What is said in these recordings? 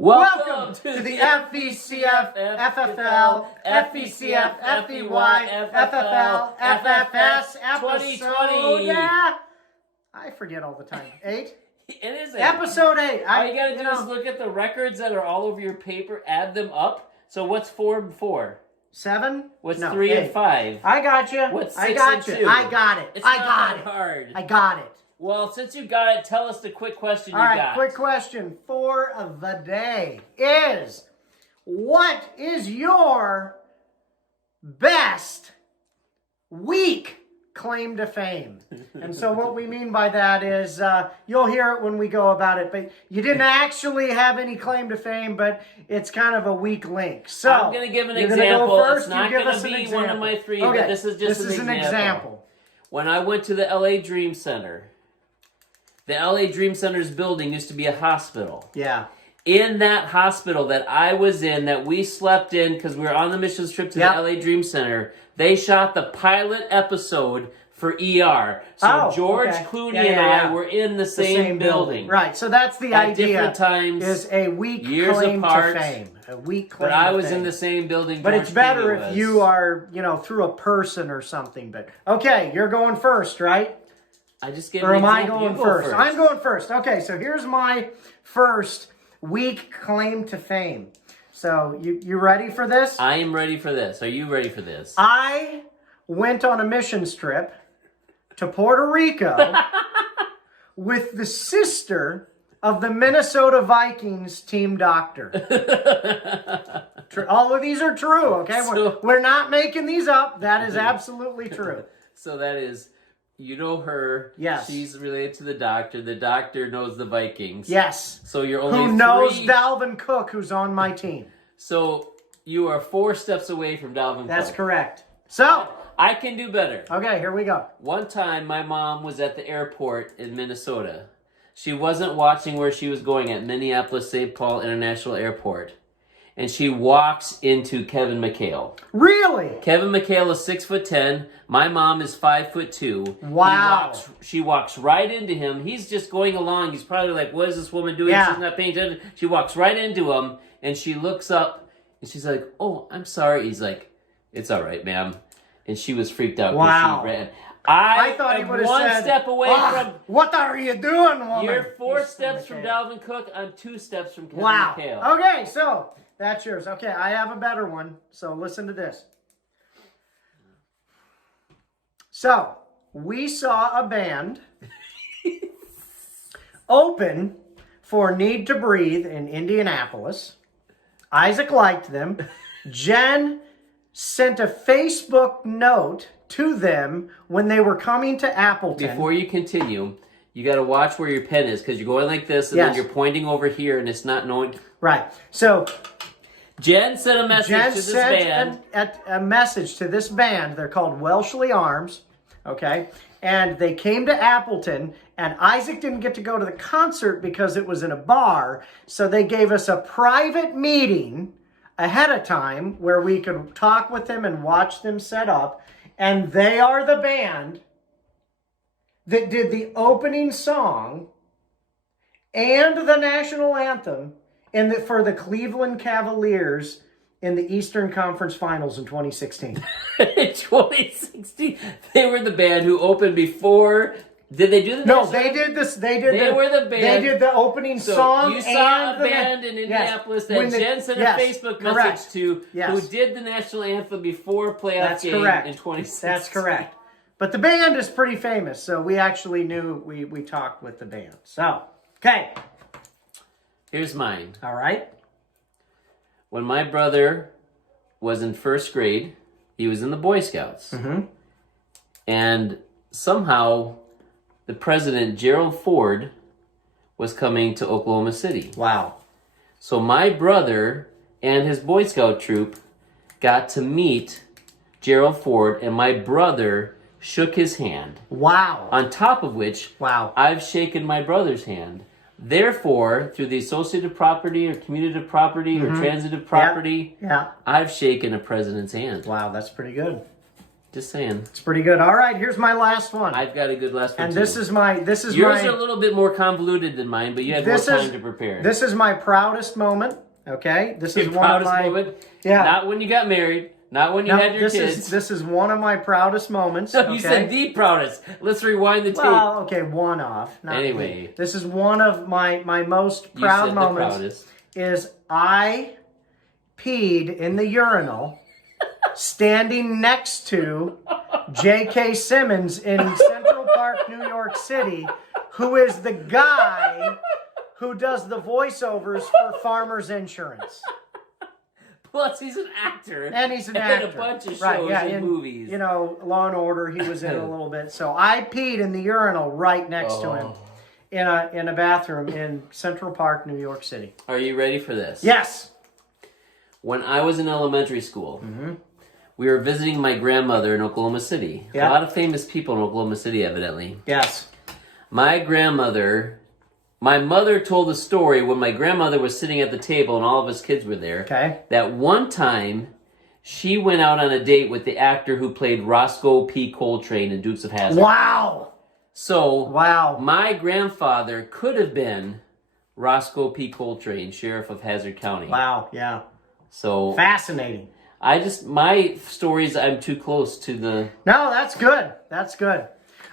Welcome to the FVCFFFFLFVCFFVYFFLFFS episode 2020. Yeah, I forget all the time. 8? It is 8. Episode 8. All you gotta do is look at the records that are all over your paper, add them up. So what's 4 and 4? 7? What's No, 3 8. and 5? I got you. What's 6 I got and you. 2? I got it. It's I not got that it. hard. I got it. Well, since you got it, tell us the quick question All you right, got. quick question for the day is, what is your best week claim to fame? And so what we mean by that is, you'll hear it when we go about it, but you didn't actually have any claim to fame, but it's kind of a weak link. So I'm going to give an you're example. Gonna go first, it's not going to be one of my 3, okay. but this is just an example. When I went to the LA Dream Center, the LA Dream Center's building used to be a hospital. Yeah. In that hospital that I was in, that we slept in because we were on the missions trip to the LA Dream Center, they shot the pilot episode for ER. So George Clooney and I were in the same building. Right, so that's the at idea. Different times, is a weak years claim apart, to fame. A weak claim but I to was fame. in the same building. But George it's better Clooney if was. you are, through a person or something. But okay, you're going first, right? I just gave Or an am I example. going You go first? I'm going first. Okay, so here's my first weak claim to fame. So you ready for this? I am ready for this. Are you ready for this? I went on a missions trip to Puerto Rico with the sister of the Minnesota Vikings team doctor. All of these are true, okay? We're not making these up. That is absolutely true. So that is, you know her. Yes. She's related to the doctor. The doctor knows the Vikings. Yes. So you're only Who knows Dalvin Cook, who's on my team. So you are 4 steps away from Dalvin Cook. That's correct. So I can do better. Okay, here we go. One time, my mom was at the airport in Minnesota. She wasn't watching where she was going at Minneapolis-St. Paul International Airport. And she walks into Kevin McHale. Really? Kevin McHale is 6'10". My mom is 5'2". Wow. She walks right into him. He's just going along. He's probably like, what is this woman doing? Yeah. She's not paying attention. She walks right into him, and she looks up, and she's like, oh, I'm sorry. He's like, it's all right, ma'am. And she was freaked out. Wow. She ran. I thought he would have said, one step away from... What are you doing, woman? You're 4 steps from Dalvin Cook. I'm 2 steps from Kevin Wow. McHale. Okay, so that's yours. Okay, I have a better one. So listen to this. So we saw a band open for Need to Breathe in Indianapolis. Isaac liked them. Jen sent a Facebook note to them when they were coming to Appleton. Before you continue, you got to watch where your pen is, because you're going like this, and then you're pointing over here, and it's not knowing. Right. So Jen sent a message to this band. A message to this band. They're called Welshly Arms. Okay. And they came to Appleton, and Isaac didn't get to go to the concert because it was in a bar. So they gave us a private meeting ahead of time where we could talk with them and watch them set up. And they are the band that did the opening song and the national anthem for the Cleveland Cavaliers in the Eastern Conference Finals in 2016. In 2016, they were the band who opened before. Did they do the? No, they did this. They were the band. They did the opening song. You saw a band in Indianapolis that Jen sent a Facebook message to, who did the national anthem before playoff game in 2016. That's correct. But the band is pretty famous, so we actually knew we talked with the band. So, okay. Here's mine. All right. When my brother was in 1st grade, he was in the Boy Scouts. Mm-hmm. And somehow the president, Gerald Ford, was coming to Oklahoma City. Wow. So my brother and his Boy Scout troop got to meet Gerald Ford, and my brother shook his hand. Wow. On top of which, wow, I've shaken my brother's hand. Therefore, through the associative property or commutative property or transitive property, I've shaken a president's hand. Wow, that's pretty good. Just saying. It's pretty good. All right, here's my last one. I've got a good last one, and too. this is yours are a little bit more convoluted than mine, but you had more time to prepare. This is my proudest moment. Okay, this is Your one of proudest my moment. Yeah. Not when you got married. Not when you had your kids. This is one of my proudest moments. No, you said the proudest. Let's rewind the tape. Well, okay, one of. Anyway, this is one of my most proud moments. Proudest. Is I peed in the urinal standing next to J.K. Simmons in Central Park, New York City, who is the guy who does the voiceovers for Farmers Insurance. Plus, he's an actor. And he's an actor. And a bunch of shows and movies. You know, Law and Order, he was in a little bit. So I peed in the urinal right next to him in a bathroom in Central Park, New York City. Are you ready for this? Yes. When I was in elementary school, we were visiting my grandmother in Oklahoma City. Yeah. A lot of famous people in Oklahoma City, evidently. Yes. My mother told a story when my grandmother was sitting at the table and all of us kids were there. Okay. That one time she went out on a date with the actor who played Roscoe P. Coltrane in Dukes of Hazzard. Wow. So, my grandfather could have been Roscoe P. Coltrane, Sheriff of Hazzard County. Wow, yeah. So fascinating. My stories, I'm too close to the... No, that's good. That's good.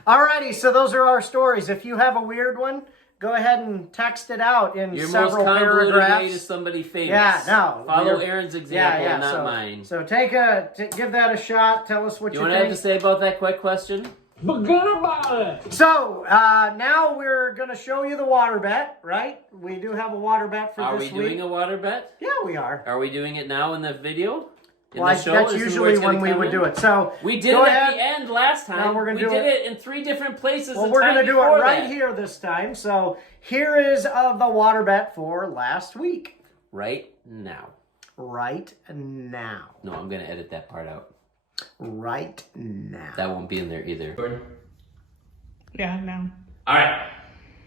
Alrighty, so those are our stories. If you have a weird one, go ahead and text it out in several paragraphs. Your most convoluted way to somebody famous. Yeah, no. Follow Aaron's example, not mine. So give that a shot. Tell us what you think. You want to have to say about that quick question? Forget about it. So, now we're going to show you the water bet, right? We do have a water bet for this week. Are we doing a water bet? Yeah, we are. Are we doing it now in the video? That's usually when we would do it. So we did it at the end last time. No, we're gonna we did it in 3 different places. Well, we're going to do it right here this time. So here is the water bet for last week. Right now. Right now. No, I'm going to edit that part out. Right now. That won't be in there either. Yeah, no. All right.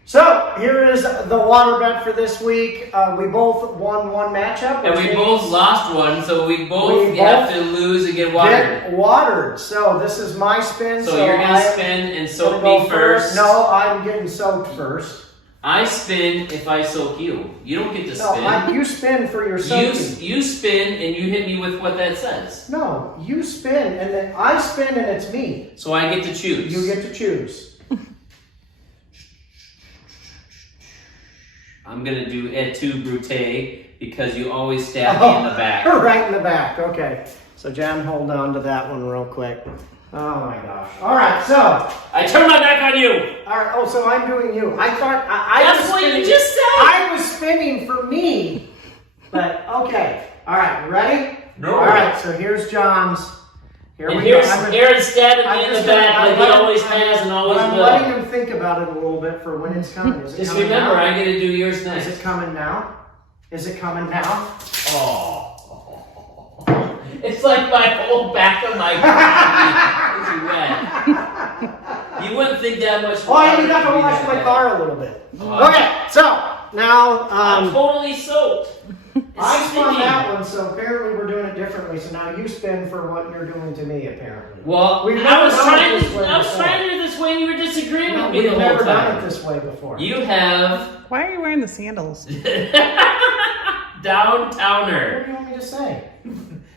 So, here is the water bet for this week. We both won one matchup. And we both lost one, so we both have to lose and get watered. Get watered. So, this is my spin. So you're going to spin and soak me first. No, I'm getting soaked first. I spin if I soak you. You don't get to spin. No, you spin for your soaking. You spin and you hit me with what that says. No, you spin and then I spin and it's me. So I get to choose. You get to choose. I'm going to do et tu, Brute, because you always stab me in the back. Right in the back, okay. So Jan, hold on to that one real quick. Oh my gosh. All right, so. I turn my back on you. All right, oh, so I'm doing you. I thought That's what you just said. I was spinning for me. But, okay. All right, you ready? No. All right, so here's John's. Here's Aaron stabbing me in the back like he always has and always will. I'm letting him think about it a little bit for when it's coming. Is it Just coming remember, now? I get to do yours next. Is it coming now? Is it coming now? Oh. It's like my whole back of my body is wet. You wouldn't think that much. Oh, I have to wash my car a little bit. Okay, so now I'm totally soaked. I spun that one, so apparently we're doing it differently. So now you spin for what you're doing to me, apparently. Well, I was trying to do this way, and you were disagreeing with me the whole time. We've never done it this way before. You have. Why are you wearing the sandals? Downtowner. What do you want me to say?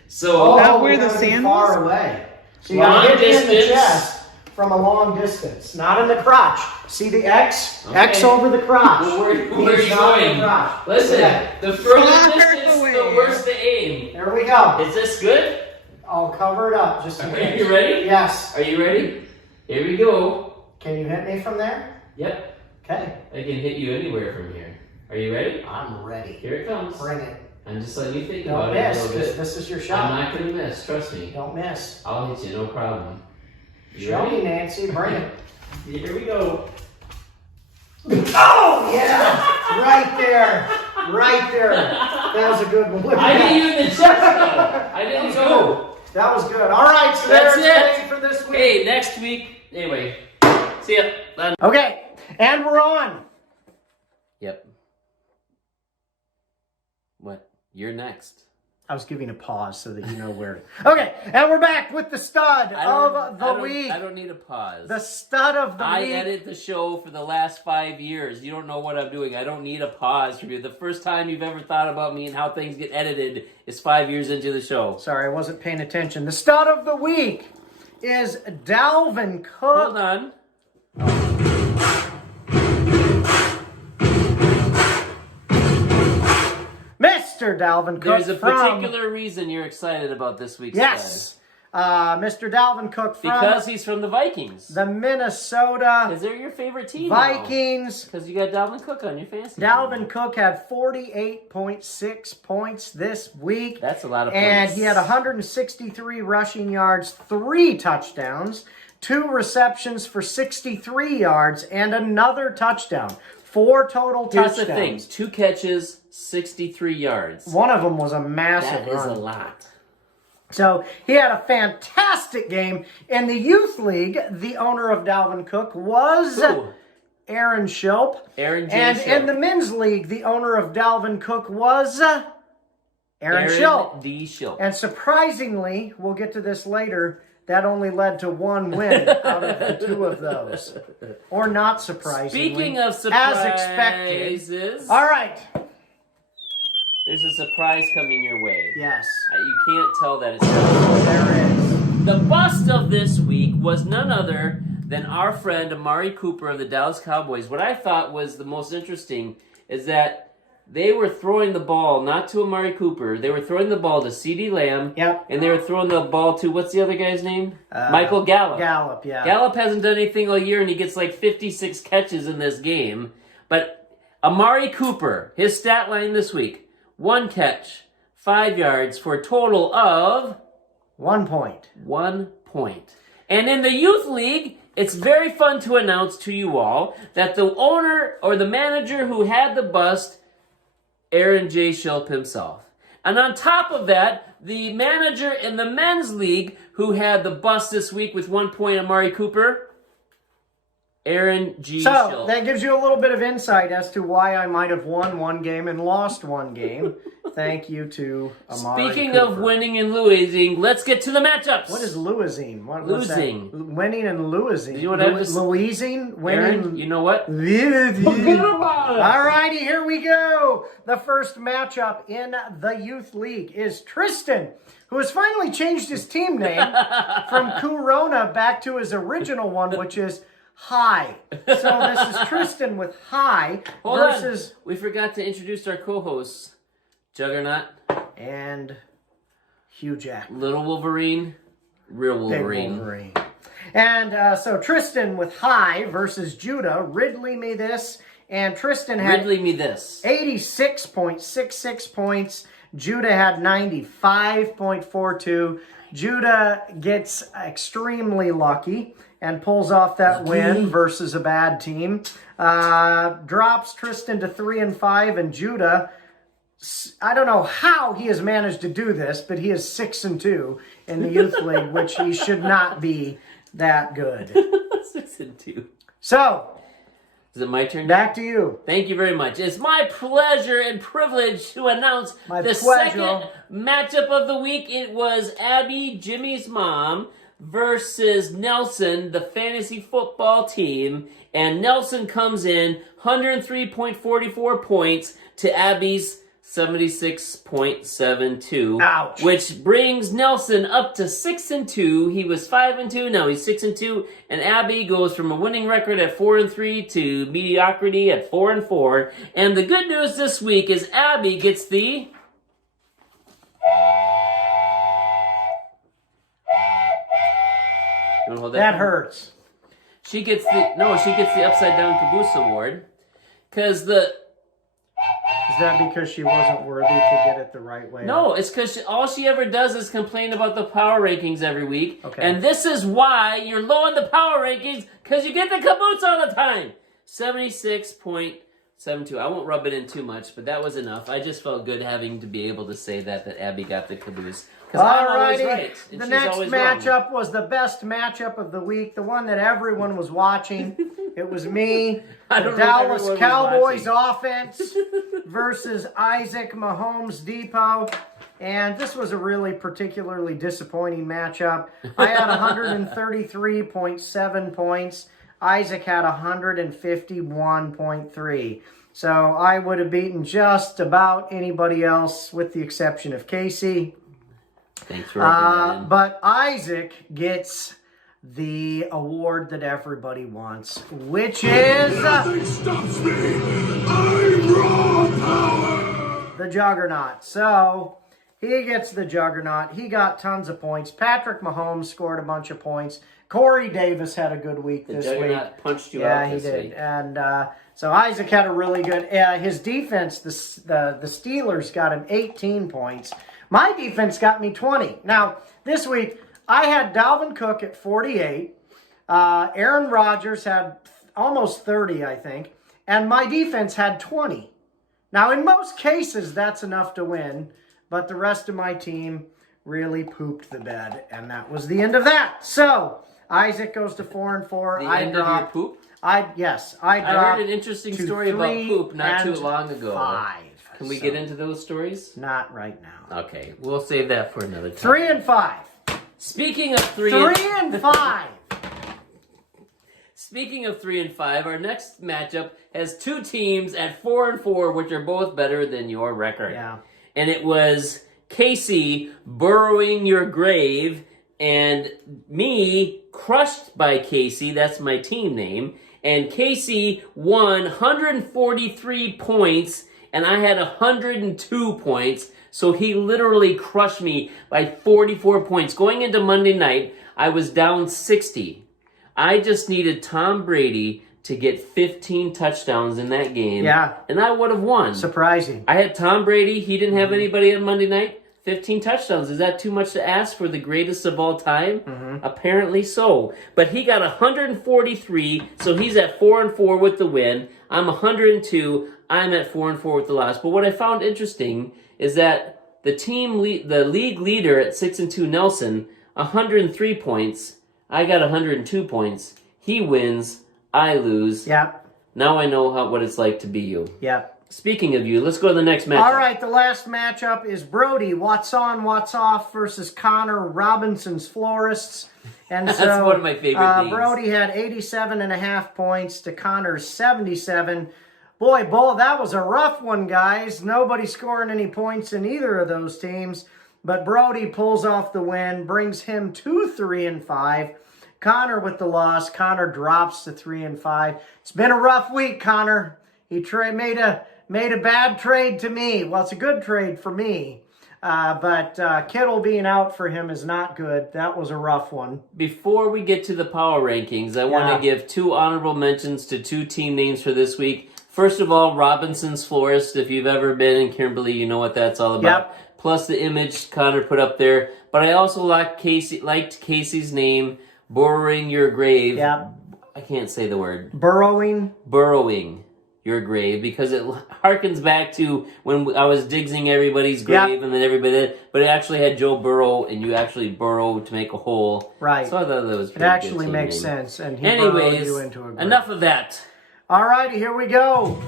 So not wear the sandals? Far away. So you long gotta hit me in the distance. chest from a long distance, not in the crotch. See the X? Okay. X over the crotch. Well, where are you He's not in going? the crotch. Listen, Okay. the further Far distance, away. the worse the aim. There we go. Is this good? I'll cover it up just in Are case. you ready? Yes. Are you ready? Here we go. Can you hit me from there? Yep. Okay. I can hit you anywhere from here. Are you ready? I'm ready. Here it comes. Bring it. I'm just letting you think Don't about it a miss, little because bit. this is your shot. I'm not going to miss, trust me. Don't miss. I'll hit you, no problem. You Show ready? me, Nancy. Bring it. Here we go. Oh, yeah! Right there. Right there. That was a good one. Look at I that. hit you in the chest, though. I didn't go. That was good. All right, so That's there's it. ready for this week. Hey, next week. Anyway, see ya. Done. Okay, and we're on. Yep. What? You're next. I was giving a pause so that you know where. Okay, and we're back with the stud of the week. I don't need a pause. The stud of the week. I edit the show for the last 5 years. You don't know what I'm doing. I don't need a pause from you. The first time you've ever thought about me and how things get edited is 5 years into the show. Sorry, I wasn't paying attention. The stud of the week is Dalvin Cook. Hold on. Mr. Dalvin Cook. There's a particular reason you're excited about this week's Yes. Mr. Dalvin Cook from because he's from the Vikings. the Minnesota Because they're your favorite team Vikings. Because you got Dalvin Cook on your fantasy Dalvin team. Cook had 48.6 points this week. That's a lot of And points. he had 163 rushing yards, 3 touchdowns, 2 receptions for 63 yards, and another touchdown. 4 total touchdowns. Here's the thing. 2 catches, 63 yards. One of them was a massive That is run. a lot. So he had a fantastic game. In the youth league, the owner of Dalvin Cook was Who? Aaron Schilp. Aaron J. And Schilp. in the men's league, the owner of Dalvin Cook was Aaron Schilp. D. Schilp. And surprisingly, we'll get to this later, that only led to 1 win out of the 2 of those. Or not surprisingly. Speaking of as expected. surprises, All right. there's a surprise coming your way. Yes. You can't tell that it's happening. There is. The bust of this week was none other than our friend Amari Cooper of the Dallas Cowboys. What I thought was the most interesting is that they were throwing the ball not to Amari Cooper. They were throwing the ball to CeeDee Lamb. Yep. And they were throwing the ball to, what's the other guy's name? Michael Gallup. Gallup, yeah. Gallup hasn't done anything all year, and he gets like 56 catches in this game. But Amari Cooper, his stat line this week, 1 catch, 5 yards for a total of 1 point. 1 point. And in the youth league, it's very fun to announce to you all that the owner or the manager who had the bust, Aaron J. Schilp himself. And on top of that, the manager in the men's league who had the bust this week with 1 point, Amari Cooper, Aaron G. So, Schilp. that gives you a little bit of insight as to why I might have won 1 game and lost 1 game. Thank you to Amari Speaking Cooper. of winning and losing, let's get to the matchups. What is losing? What's that? Losing. Winning and losing. You know what I just- Louising? Winning. Aaron, you know what? All righty, here we go. The first matchup in the youth league is Tristan, who has finally changed his team name from Corona back to his original one, which is High. So this is Tristan with High Hold versus on. We forgot to introduce our co-hosts. Juggernaut, and Hugh Jack. Little Wolverine, Real Big Wolverine. Wolverine. And so Tristan with High versus Judah. Ridley me this. And Tristan had Ridley me this. 86.66 points. Judah had 95.42. Judah gets extremely lucky and pulls off that win versus a bad team. Drops Tristan to 3-5, and Judah, I don't know how he has managed to do this, but he is 6-2 in the youth league, which he should not be that good. 6-2. So, Is it my turn? back to you. Thank you very much. It's my pleasure and privilege to announce My the pleasure. second matchup of the week. It was Abby, Jimmy's mom, versus Nelson, the fantasy football team. And Nelson comes in 103.44 points to Abby's 76.72. Ouch. Which brings Nelson up to 6-2. He was 5-2, now he's 6-2. And Abby goes from a winning record at 4-3 to mediocrity at 4-4. And the good news this week is Abby gets the... You wanna hold That hurts. She gets the upside down caboose award. Because the... Is that because she wasn't worthy to get it the right way? No, it's because all she ever does is complain about the power rankings every week. Okay. And this is why you're low on the power rankings, because you get the caboose all the time. 76.72. I won't rub it in too much, but that was enough. I just felt good having to be able to say that Abby got the caboose. Because I'm always Alrighty. right, and The she's next always wrong. matchup was the best matchup of the week, the one that everyone was watching. It was me, I the don't know if Dallas everyone was Cowboys watching. offense versus Isaac Mahomes Depot. And this was a really particularly disappointing matchup. I had 133.7 points. Isaac had 151.3. So I would have beaten just about anybody else with the exception of Casey. Thanks for that. But Isaac gets the award that everybody wants, which is... Nothing stops me! I'm raw power! The Juggernaut. So... he gets the Juggernaut. He got tons of points. Patrick Mahomes scored a bunch of points. Corey Davis had a good week this week. The Juggernaut punched you out Yeah, he this did. week. And so Isaac had a really good... his defense, the Steelers got him 18 points. My defense got me 20. Now, this week, I had Dalvin Cook at 48. Aaron Rodgers had almost 30, I think. And my defense had 20. Now, in most cases, that's enough to win. But the rest of my team really pooped the bed, and that was the end of that. So Isaac goes to 4-4. The end of your poop? I dropped. I heard an interesting story about poop not too long ago. 5. Can we get into those stories? Not right now. Okay, we'll save that for another time. 3-5. Speaking of 3 and 5. Speaking of 3 and 5, our next matchup has two teams at 4-4, which are both better than your record. Yeah. And it was Casey burrowing your grave and me crushed by Casey. That's my team name. And Casey won 143 points and I had 102 points. So he literally crushed me by 44 points. Going into Monday night, I was down 60. I just needed Tom Brady to get 15 touchdowns in that game. Yeah. And I would have won. Surprising. I had Tom Brady. He didn't have anybody on Monday night. 15 touchdowns. Is that too much to ask for the greatest of all time? Apparently so. But he got 143, so he's at 4-4 with the win. I'm 102. I'm at 4-4 with the loss. But what I found interesting is that the league leader at 6-2, Nelson, 103 points. I got 102 points. He wins. I lose. Yep. Now I know what it's like to be you. Yep. Speaking of you, let's go to the next matchup. All right, the last matchup is Brody, What's On, What's Off versus Connor, Robinson's Florists. And That's so, one of my favorite names. Brody had 87.5 points to Connor's 77. Boy, that was a rough one, guys. Nobody scoring any points in either of those teams. But Brody pulls off the win, brings him to 3-5. Connor with the loss. Connor drops to 3-5. It's been a rough week, Connor. He made a bad trade to me. Well, it's a good trade for me. But Kittle being out for him is not good. That was a rough one. Before we get to the power rankings, I want to give two honorable mentions to two team names for this week. First of all, Robinson's Florist. If you've ever been in Kimberly, you know what that's all about. Yep. Plus the image Connor put up there. But I also liked Casey's name, Burrowing Your Grave. Yep. I can't say the word. Burrowing Your Grave, because it harkens back to when I was digging everybody's grave and then everybody, but it actually had Joe Burrow, and you actually burrow to make a hole. Right. So I thought that was It pretty actually good makes name. sense. And he burrowed Anyways, you into a grave. enough of that. All righty, here we go.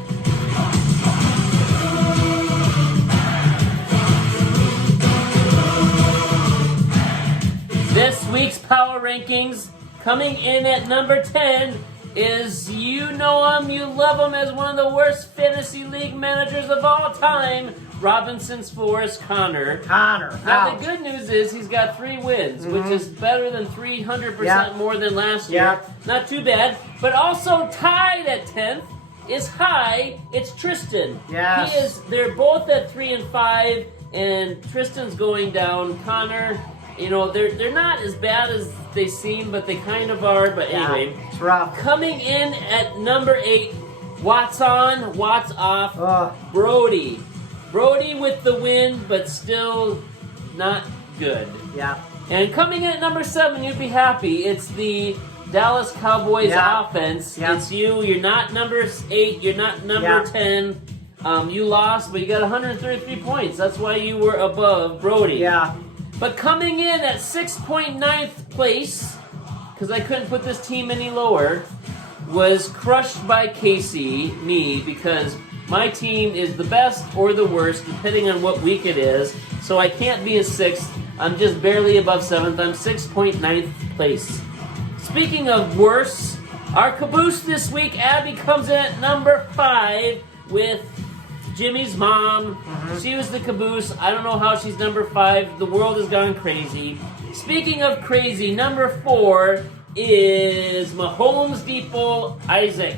This week's power rankings, coming in at number 10, is you know him, you love him as one of the worst fantasy league managers of all time, Robinson's Florist, Connor. Connor. Now, Ouch. the good news is he's got 3 wins, which is better than 300% more than last year. Not too bad. But also tied at 10th is High. It's Tristan. Yes. They're both at 3-5, and Tristan's going down. Connor, you know, they're not as bad as they seem, but they kind of are. But anyway, it's rough. coming in at number 8, What's On, What's Off, Brody. Brody with the win, but still not good. Yeah. And coming in at number 7, you'd be happy. It's the Dallas Cowboys offense. It's you. You're not number 8. You're not number 10. You lost, but you got 133 points. That's why you were above Brody. Yeah. But coming in at 6.9th place, because I couldn't put this team any lower, was crushed by Casey, me, because my team is the best or the worst, depending on what week it is. so I can't be a 6th. I'm just barely above 7th. I'm 6.9th place. Speaking of worse, our caboose this week, Abby comes in at number 5 with Jimmy's mom. She was the caboose. I don't know how she's number 5. The world has gone crazy. Speaking of crazy, number 4 is Mahomes Depot Isaac.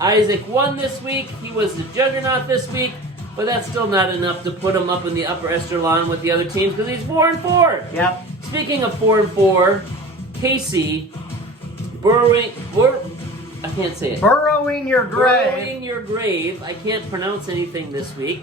Isaac won this week. He was the juggernaut this week, but that's still not enough to put him up in the upper echelon with the other teams because he's 4-4. Yep. Speaking of 4-4, Casey I can't say it. Burrowing your grave. Burrowing your grave. I can't pronounce anything this week.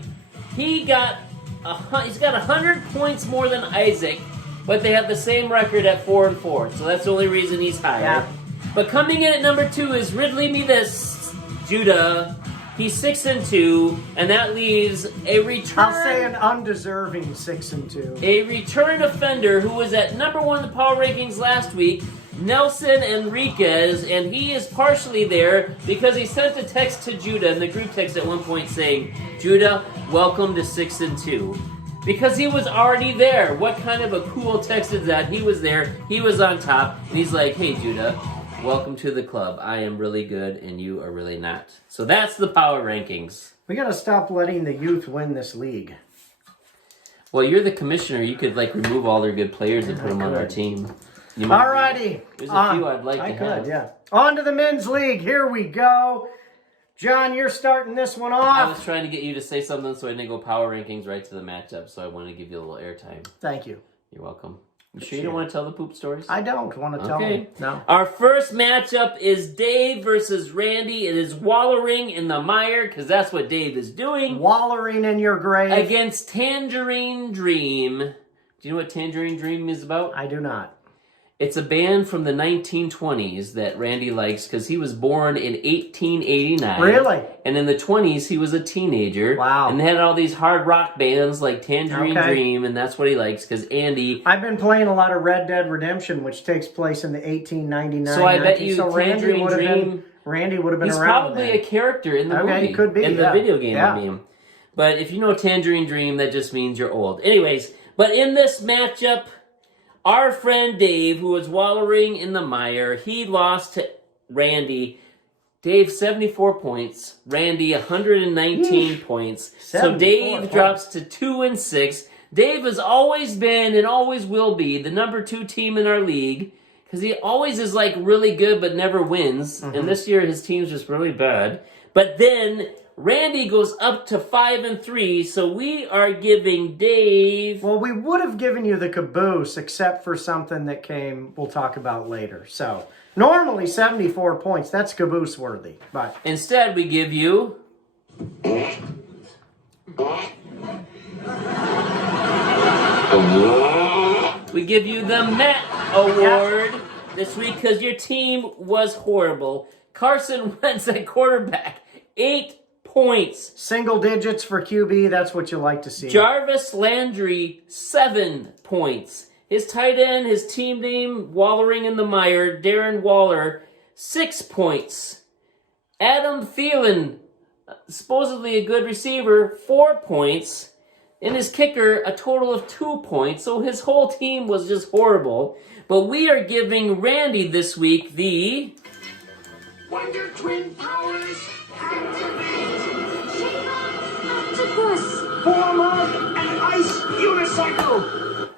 He's got 100 points more than Isaac, but they have the same record at 4-4. So that's the only reason he's higher. Yeah. But coming in at number 2 is Ridley Me This, Judah. He's 6-2, and that leaves a return. I'll say an undeserving 6-2. A return offender who was at number 1 in the power rankings last week, Nelson Enriquez, and he is partially there because he sent a text to Judah in the group text at one point saying, Judah, welcome to 6-2. Because he was already there. What kind of a cool text is that? He was there, he was on top, and he's like, hey Judah, welcome to the club. I am really good and you are really not. So that's the power rankings. We got to stop letting the youth win this league. Well, you're the commissioner. You could remove all their good players and put them on our team. Alrighty. There's a few I'd like to have. Yeah. On to the men's league. Here we go. John, you're starting this one off. I was trying to get you to say something so I didn't go power rankings right to the matchup, so I wanted to give you a little airtime. Thank you. You're welcome. You sure you don't want to tell the poop stories? I don't want to tell them. No. Our first matchup is Dave versus Randy. It is wallowing in the mire, because that's what Dave is doing. Wallowing in your grave. Against Tangerine Dream. Do you know what Tangerine Dream is about? I do not. It's a band from the 1920s that Randy likes because he was born in 1889. Really? And in the 20s, he was a teenager. Wow. And they had all these hard rock bands like Tangerine Dream, and that's what he likes because Andy... I've been playing a lot of Red Dead Redemption, which takes place in the 1899. So I bet you Tangerine Dream... Randy would have been he's around. He's probably then. a character in the movie. He could be. In the video game, I mean. But if you know Tangerine Dream, that just means you're old. Anyways, but in this matchup... Our friend Dave, who was wallowing in the mire, he lost to Randy. Dave, 74 points. Randy, 119 points. So Dave drops to 2-6. Dave has always been and always will be the number 2 team in our league because he always is really good but never wins. And this year his team's just really bad. But then... Randy goes up to 5-3, so we are giving Dave... Well, we would have given you the caboose, except for something that we'll talk about later. So, normally 74 points, that's caboose worthy. But instead, we give you... We give you the Met Award this week because your team was horrible. Carson Wentz at quarterback, 8 points. Single digits for QB, that's what you like to see. Jarvis Landry, 7 points. His tight end, his team name, wallowing in the mire, Darren Waller, 6 points. Adam Thielen, supposedly a good receiver, 4 points. And his kicker, a total of 2 points. So his whole team was just horrible. But we are giving Randy this week the... Wonder Twin Powers activate! Form of an ice unicycle!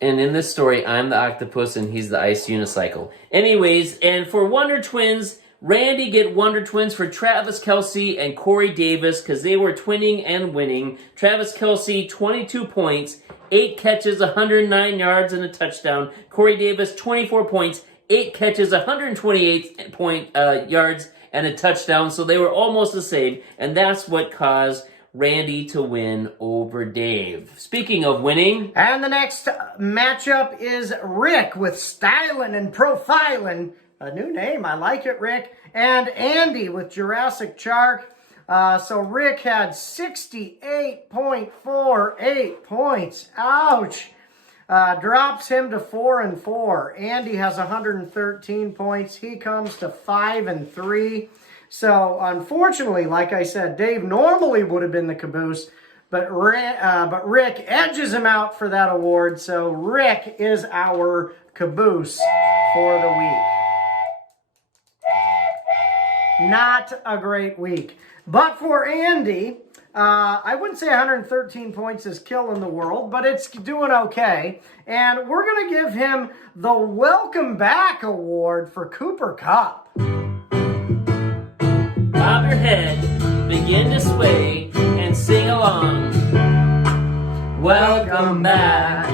And in this story, I'm the octopus and he's the ice unicycle. Anyways, and for Wonder Twins, Randy get Wonder Twins for Travis Kelce and Corey Davis because they were twinning and winning. Travis Kelce, 22 points, 8 catches, 109 yards, and a touchdown. Corey Davis, 24 points, 8 catches, 128 yards, and a touchdown. So they were almost the same, and that's what caused Randy to win over Dave. Speaking of winning... And the next matchup is Rick with Styling and Profiling. A new name. I like it, Rick. And Andy with Jurassic Shark. So Rick had 68.48 points. Ouch. Drops him to 4-4. Andy has 113 points. He comes to 5-3. So, unfortunately, like I said, Dave normally would have been the caboose, But Rick edges him out for that award. So Rick is our caboose for the week. Not a great week. But for Andy, I wouldn't say 113 points is killing the world, but it's doing okay. And we're going to give him the Welcome Back Award for Cooper Cup. Bob your head, begin to sway, and sing along. Welcome back.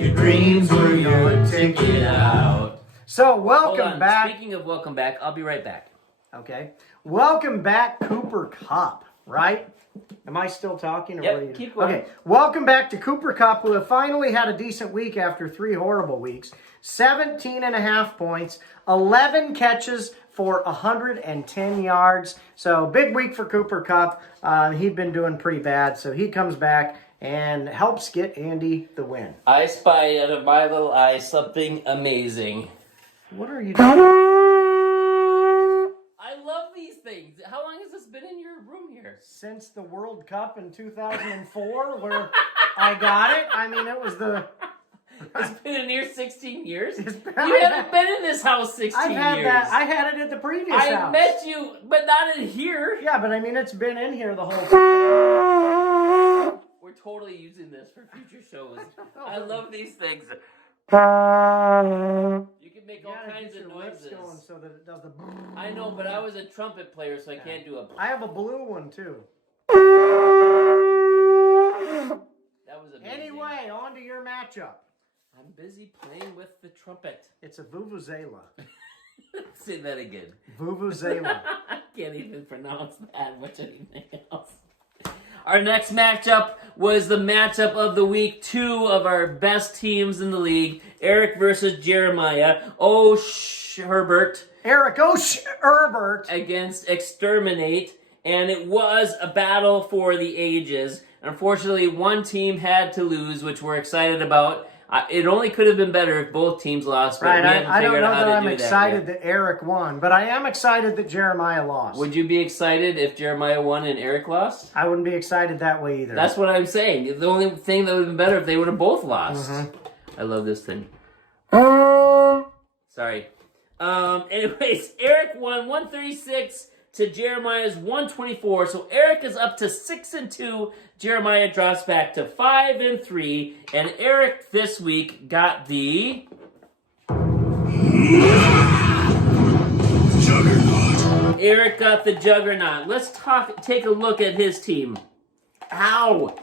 Your dreams were your ticket out. So, welcome back. Speaking of welcome back, I'll be right back. Okay. Welcome back, Cooper Cup, right? Am I still talking? Or Yep, keep going. Okay. Welcome back to Cooper Cup, who have finally had a decent week after 3 horrible weeks. 17.5 points, 11 catches for 110 yards. So, big week for Cooper Cup. He'd been doing pretty bad, so he comes back and helps get Andy the win. I spied out of my little eye something amazing. What are you doing? I love these things. How long has this been in your room here? Since the World Cup in 2004, where I got it. I mean, it was the... It's been in here 16 years? You haven't been in this house 16 years. I had it at the previous house. I met you, but not in here. Yeah, but I mean, it's been in here the whole time. We're totally using this for future shows. I love these things. You can make all kinds of noises. Going so that it does the... I know, but I was a trumpet player, so I can't do a... I have a blue one, too. That was amazing. Anyway, on to your matchup. I'm busy playing with the trumpet. It's a vuvuzela. Say that again. Vuvuzela. I can't even pronounce that much anything else. Our next matchup was the matchup of the week. 2 of our best teams in the league. Eric versus Jeremiah. Herbert. Eric Herbert. Against Exterminate. And it was a battle for the ages. Unfortunately, one team had to lose, which we're excited about. It only could have been better if both teams lost. But right, we haven't I don't figured know out how that to I'm do excited that that Eric won, but I am excited that Jeremiah lost. Would you be excited if Jeremiah won and Eric lost? I wouldn't be excited that way either. That's what I'm saying. The only thing that would have been better if they would have both lost. I love this thing. Sorry. Anyways, Eric won 136 to Jeremiah's 124. So Eric is up to 6-2. Jeremiah drops back to 5-3. And Eric this week got the Juggernaut. Eric got the Juggernaut. Let's take a look at his team. Ow!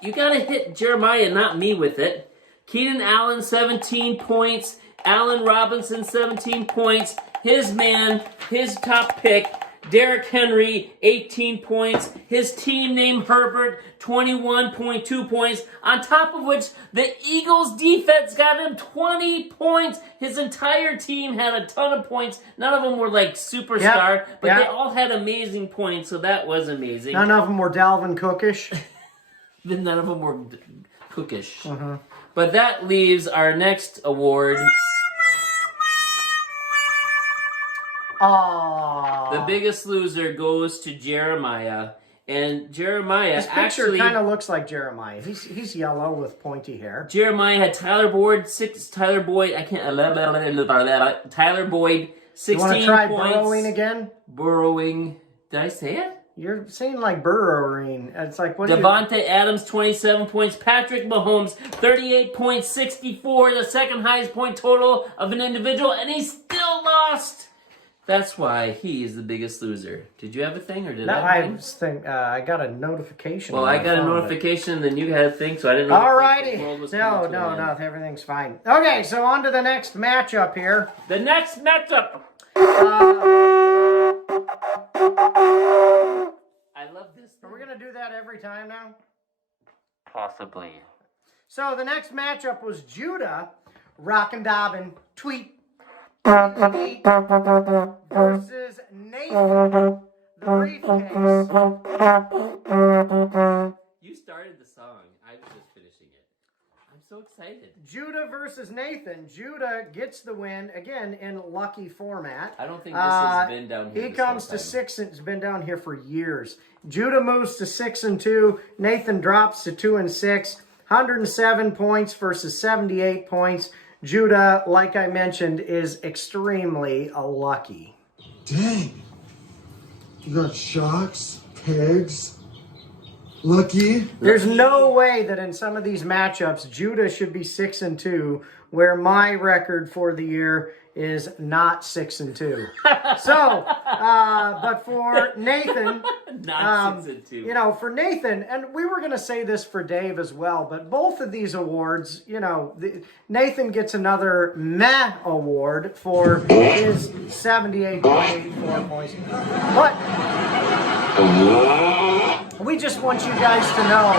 You gotta hit Jeremiah, not me with it. Keenan Allen, 17 points. Allen Robinson, 17 points. His man, his top pick, Derrick Henry, 18 points. His team named Herbert, 21.2 points. On top of which, the Eagles defense got him 20 points. His entire team had a ton of points. None of them were like superstar, but they all had amazing points, so that was amazing. None of them were Dalvin Cookish. Then none of them were cookish. But that leaves our next award. Aww. The biggest loser goes to Jeremiah. And Jeremiah This picture actually kind of looks like Jeremiah. He's yellow with pointy hair. Jeremiah had Tyler Boyd, 16 You want to try points. burrowing again? Burrowing. Did I say it? You're saying like burrowing. It's like, what Devontae Adams, 27 points. Patrick Mahomes, 38 points, 64, the second highest point total of an individual, and he still lost. That's why he is the biggest loser. Did you have a thing, or did I have a thing? I got a notification. Well, I got a notification, and then you had a thing, so I didn't know. Alrighty. No, everything's fine. Okay, so on to the next matchup here. The next matchup. I love this. Are we going to do that every time now? Possibly. So the next matchup was Judah, Rockin' Dobbin, Tweet, versus Nathan, the Briefcase. You started the song. I was just finishing it. I'm so excited. Judah versus Nathan. Judah gets the win, again, in lucky format. I don't think this has been down here. He comes to 6, and it's been down here for years. Judah moves to 6-2. Nathan drops to 2-6. 107 points versus 78 points. Judah, like I mentioned, is extremely lucky. Dang. You got shocks, pegs, lucky. There's no way that in some of these matchups, Judah should be 6-2, where my record for the year is not 6-2. So, but for Nathan, Not 6-2. you know, for Nathan, and we were going to say this for Dave as well, but both of these awards, you know, Nathan gets another meh award for his 78.84 points. But we just want you guys to know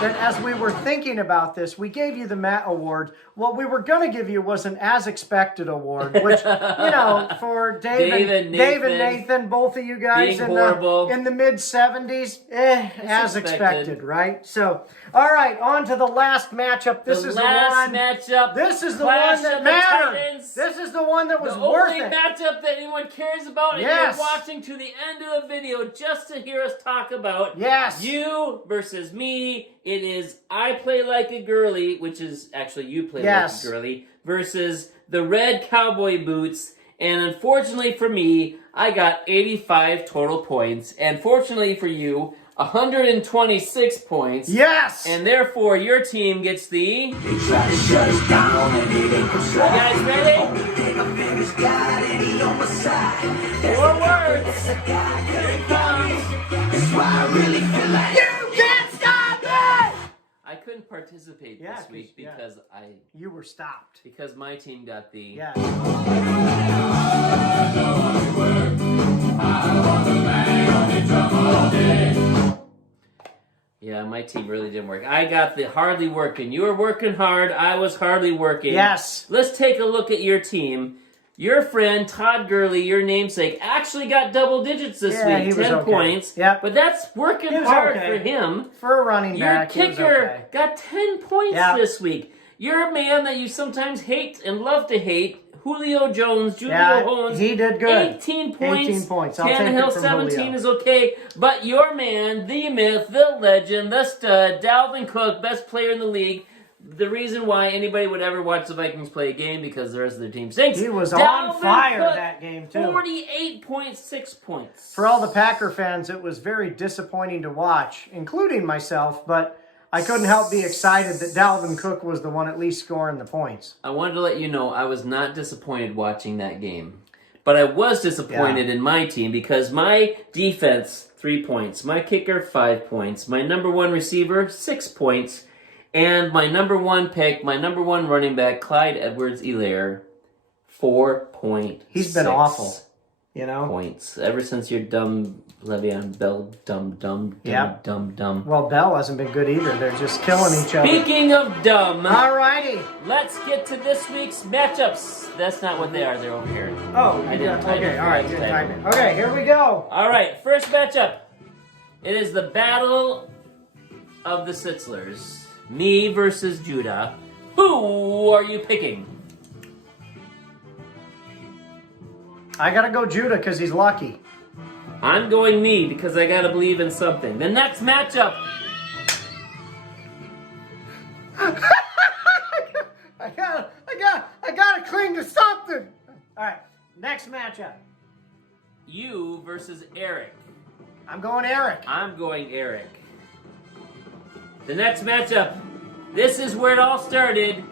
that as we were thinking about this, we gave you the Matt Award. What we were going to give you was an As Expected Award, which, you know, for Dave and Nathan, both of you guys in the mid-70s, as expected, right? So, all right, on to the last matchup. This is the one matchup. This is the one that mattered. This is the one that was worth it. The only matchup that anyone cares about, and you're watching to the end of the video just to hear us talk about. Yes. You versus me. It is I Play Like a Girly, which is actually You Play Like a Girly, versus the Red Cowboy Boots. And unfortunately for me, I got 85 total points. And fortunately for you, 126 points. Yes! And therefore, your team gets the... You guys ready? 4 words. Here it comes. You can't stop it! I couldn't participate this week because you were stopped. Because my team got the... Yeah. Yeah, my team really didn't work. I got the hardly working. You were working hard. I was hardly working. Yes. Let's take a look at your team. Your friend, Todd Gurley, your namesake, actually got double digits this week. 10 points. Yep. But that's working hard for him. For a running back, Your kicker got 10 points this week. You're a man that you sometimes hate and love to hate. Julio Jones, Julio Jones. He did good. 18 points. 18 points. I'll take it Tannehill, from 17 Julio. is okay. But your man, the myth, the legend, the stud, Dalvin Cook, best player in the league. The reason why anybody would ever watch the Vikings play a game because the rest of their team stinks. He was on fire that game, too. 48.6 points. For all the Packer fans, it was very disappointing to watch, including myself, but I couldn't help be excited that Dalvin Cook was the one at least scoring the points. I wanted to let you know I was not disappointed watching that game. But I was disappointed in my team because my defense, 3 points. My kicker, 5 points. My number 1 receiver, 6 points. And my number 1 pick, my number 1 running back, Clyde Edwards-Helaire, 4.6. He's been awful, you know? Points. Ever since your dumb Le'Veon Bell, dumb. Well, Bell hasn't been good either. They're just killing each other. Speaking of dumb. Alrighty. Let's get to this week's matchups. That's not what they are. They're over here. Oh, I didn't type it. okay, all right. Didn't type it. Okay, here we go. All right, first matchup. It is the Battle of the Sitzlers. Me versus Judah. Who are you picking? I gotta go Judah because he's lucky. I'm going me because I gotta believe in something. The next matchup. I gotta cling to something. All right, next matchup. You versus Eric. I'm going Eric. I'm going Eric. The next matchup. This is where it all started.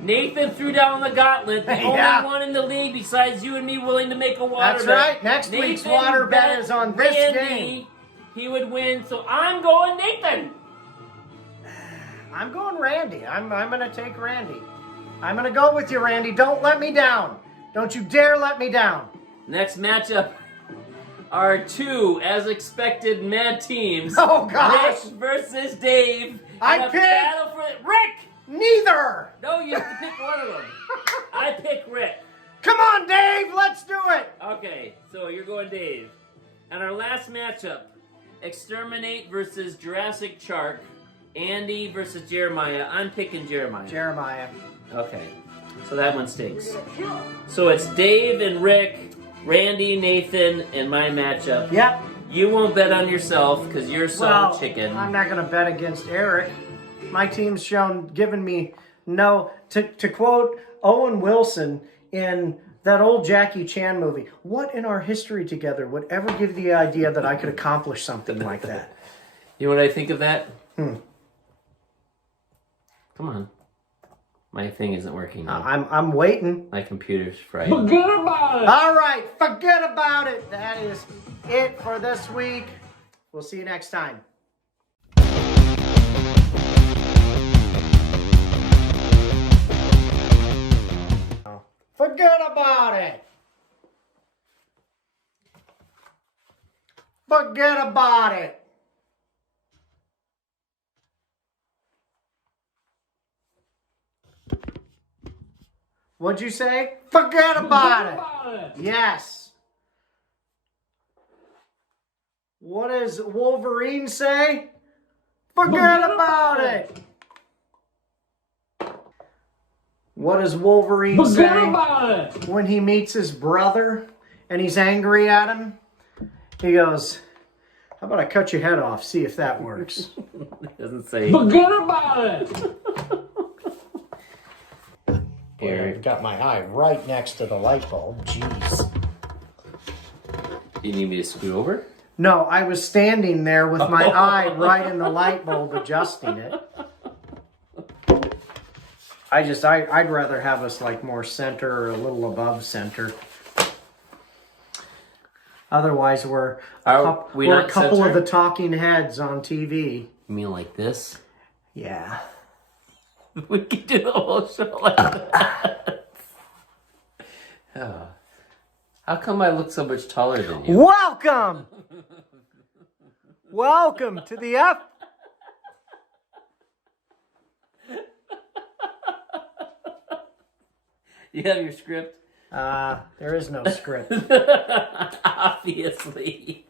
Nathan threw down the gauntlet. The only one in the league besides you and me willing to make a water bet. That's right. Next week's water bet is on this game. He would win, so I'm going Nathan. I'm going Randy. I'm going to take Randy. I'm going to go with you, Randy. Don't let me down. Don't you dare let me down. Next matchup are 2, as expected, mad teams. Oh, gosh. Rick versus Dave. I pick battle for Rick. Neither. No, you have to pick one of them. I pick Rick. Come on, Dave. Let's do it. Okay, so you're going Dave. And our last matchup, Exterminate versus Jurassic Shark. Andy versus Jeremiah. I'm picking Jeremiah. Jeremiah. Okay. So that one stinks. So it's Dave and Rick, Randy, Nathan, and my matchup. Yep. You won't bet on yourself because you're so chicken. I'm not going to bet against Eric. My team's given me no. To quote Owen Wilson in that old Jackie Chan movie, what in our history together would ever give the idea that I could accomplish something like that? You know what I think of that? Come on. My thing isn't working now. I'm waiting. My computer's fried. Forget about it. All right, forget about it. That is it for this week. We'll see you next time. Forget about it. Forget about it. What'd you say? Forget about it. Yes. What does Wolverine say? Forget about it. What does Wolverine say when he meets his brother and he's angry at him? He goes, how about I cut your head off, see if that works. It doesn't say. Forget about it. Boy, I've got my eye right next to the light bulb. Jeez. You need me to scoot over? No, I was standing there with my eye right in the light bulb adjusting it. I'd rather have us like more center or a little above center. Otherwise, we're a couple of the talking heads on TV. You mean like this? Yeah. We could do the whole show like that. Oh. How come I look so much taller than you? Welcome! Welcome to the You have your script? There is no script. Obviously.